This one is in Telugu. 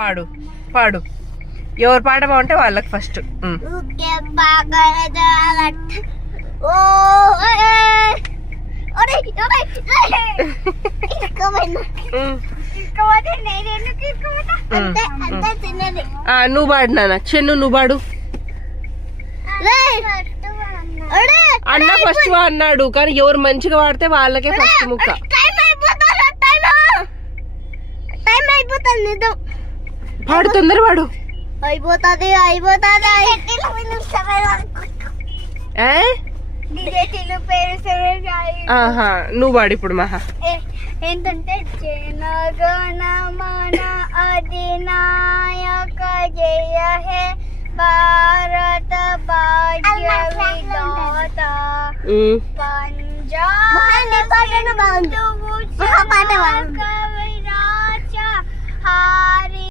పాడు పాడు, ఎవరు పాట బాగుంటే వాళ్ళకి ఫస్ట్. నువ్వు పాడు నాన్న, చెన్ను నువ్వు పాడు. అన్న ఫస్ట్ అన్నాడు కానీ ఎవరు మంచిగా పాడితే వాళ్ళకే ఫస్ట్ ముక్క. పాడు తొందర పాడు. అయిపోతుంది నువ్వు పాడు ఇప్పుడు మహా. ఏంటంటే జనగణ మన అధినాయక జయ హే భారత భాగ్య విధాత పంజాబ్